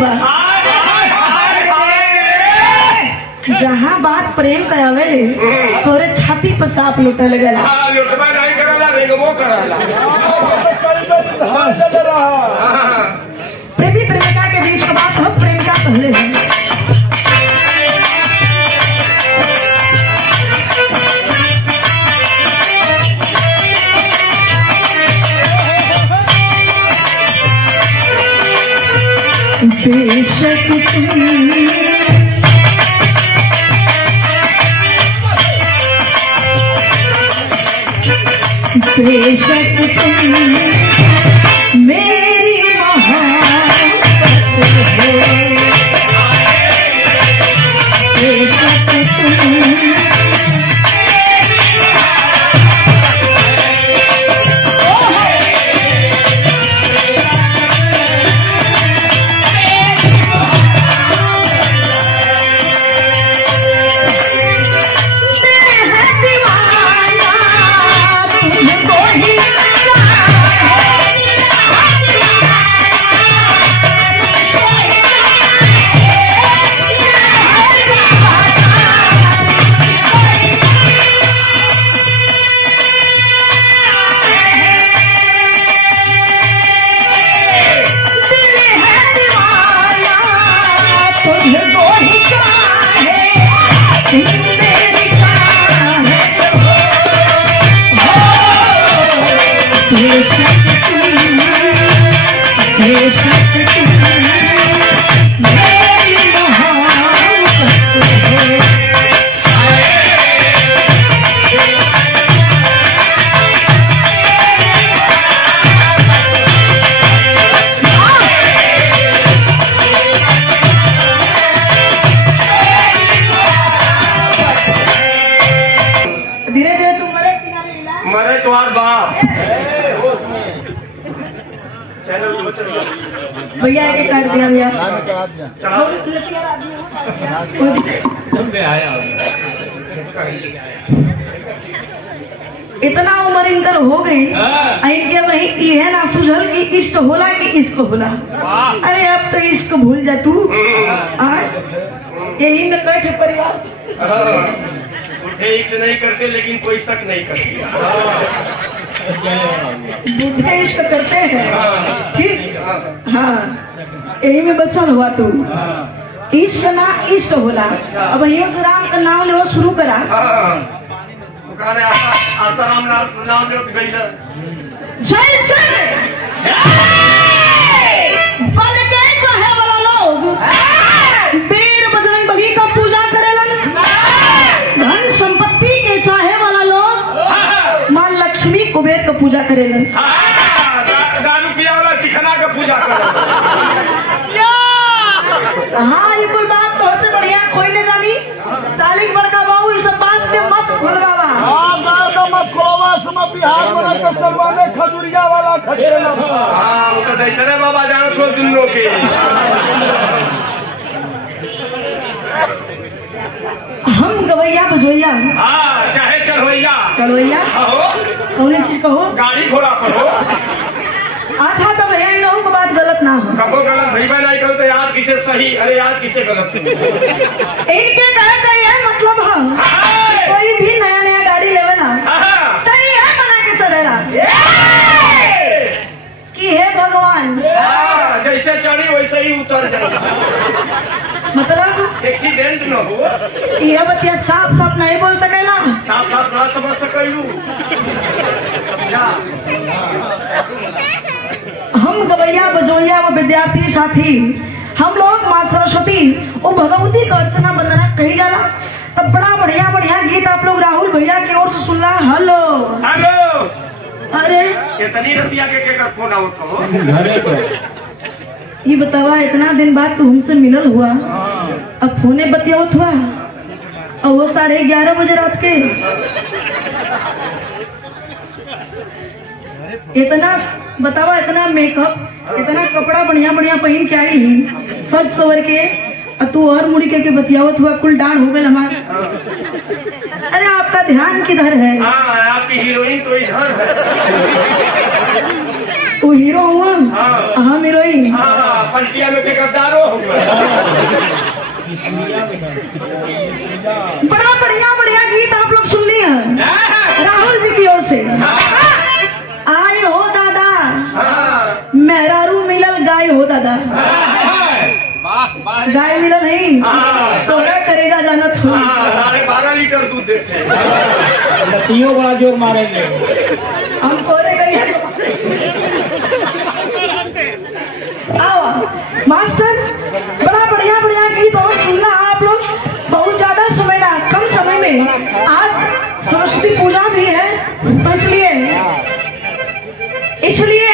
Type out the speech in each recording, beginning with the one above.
बा। जहाँ बात प्रेम का आवेले तोरे छाती पर सांप लुटल गया। लुटवा नहीं करला रेगबो करला। प्रेमी प्रेमिका के बीच का बात हम प्रेमिका पहले हैं। बेशक तुम मेरी मोहब्बत हो, बेशक तुम भैया एक कर दिया भैया। इतना उम्र इनकर हो गई इनके वही है ना सुझल की इश्क होला कि इश्क होला। अरे अब तो इश्क भूल जा तू। यही न कैठे परिवार ठीक से नहीं करते लेकिन कोई शक नहीं करते। बूढ़े इश्क करते हैं ठीक। हाँ यही में बच्चा हुआ तू। इश्क ना इश्क होला। अब यही से राम का नाम लो शुरू करा। आसाराम नाम लो गई ना। जय जय बल के चाहे वाला लोग वीर बजरंग बली का पूजा करेलन। धन संपत्ति के चाहे वाला लोग माँ लक्ष्मी कुबेर का पूजा करेलन। दारू पिया वाला चिकना का पूजा करेलन। हाँ ये कोई बात तो से बढ़िया कोई नहीं जानी। सालिक बड़का बाबू इस बात के मत खुलवावा। मत खोवा सम बिहार बना के सरवा में खजुरिया वाला खटेला। हाँ वो तो दैतरे बाबा जानो तो दिन लोग के। हम गवैया बजोइया। हाँ चाहे चढ़वैया चढ़वैया कौन चीज कहो गाड़ी घोड़ा पर हो। अच्छा तो भैया इन लोगों को बात गलत ना हो। कबो गलत भैया नहीं करते यार किसे सही अरे यार किसे गलत। इनके कहते हैं मतलब हम कोई भी नया नया गाड़ी लेवे ना तो ये बना के चलेगा कि हे भगवान जैसे चढ़ी वैसे ही उतर जाए। मतलब एक्सीडेंट न हो। यह बतिया साफ साफ नहीं बोल सकेला। साफ साफ ना समझ सकलू। हम गवैया बजोलिया वो विद्यार्थी साथी हम लोग माँ सरस्वती वो भगवती का अर्चना वंदना कही जाला। तब बड़ा बढ़िया बढ़िया गीत आप लोग राहुल भैया की ओर से सुन रहा। हेलो हेलो अरे कितनी रुपया के फोन आवत हो। ये बतावा इतना दिन बाद तू हमसे मिलल हुआ अब फोने बतियावत हुआ और वो 11:30 बजे रात के। इतना बतावा इतना मेकअप इतना कपड़ा बढ़िया बढ़िया पहन के आई सज सवर के और तू और मुड़ी के बतियावत हुआ कुल डांड हो गए हमारे। अरे आपका ध्यान किधर है। आपकी हीरोइन तो इधर है। तू हीरो हुआ हाँ। हम हीरोइन। हाँ पंटिया में बेकरदारो हो गए। बड़ा बढ़िया बढ़िया गीत आप लोग सुन लिए हैं राहुल जी की ओर से। आई हो दादा हाँ। मेहरारू मिलल गाय हो दादा, गाय मिलल नहीं हाँ। तोरा करेगा जानत हो। हाँ, 12.5 लीटर दूध देते लतियों बड़ा जोर मारेंगे। हम तोरे गई आओ मास्टर, बड़ा बढ़िया बढ़िया गीत और सुनना आप लोग। बहुत ज्यादा समय ना, कम समय में आज सरस्वती पूजा भी है, इसलिए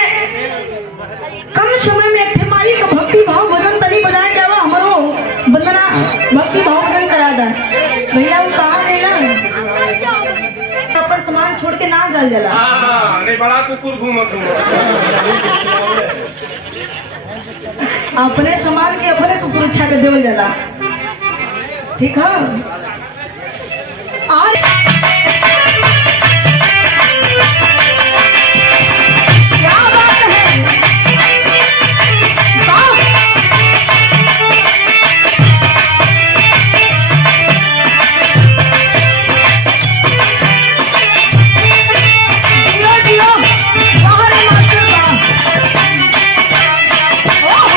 कम समय में एक माई का भक्ति भाव भजन तनी बजाए जावा हमारो वंदना भक्ति भाव भजन करा दा भैया। वो कहा है ना अपन सामान छोड़ के ना जल जला। हाँ नहीं बड़ा कुकुर घूमत अपने सामान के अपने को सुरक्षा के देवल जला, ठीक है। और क्या बात है, वाह! जियो जियो, वाह रे मास्टर वाह! ओह!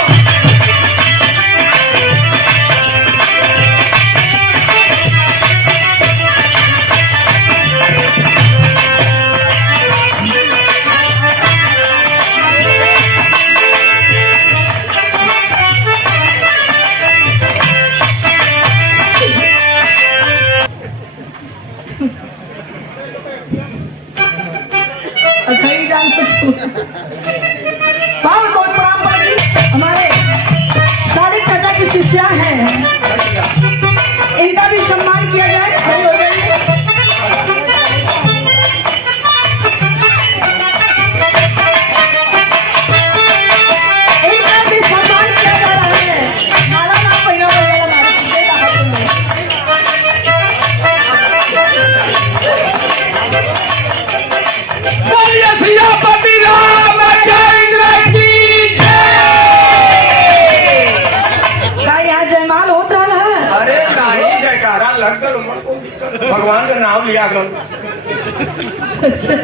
अच्छा ही जान बहुत बहुत प्रणाम पाजी। हमारे सारे चाचा की शिष्या हैं, इनका भी सम्मान किया जाए। खड़ी हो जाइए। इनका भी सम्मान किया जा रहा है। माला ना पहिना वाला हमारे पीछे का हाथ में। बोलिए सियापति राम जय की जय। क्या यहाँ जयमाल होता है? अरे नहीं जयकारा लग गल, उमर को दिक्कत। भगवान का नाम लिया गल। अच्छा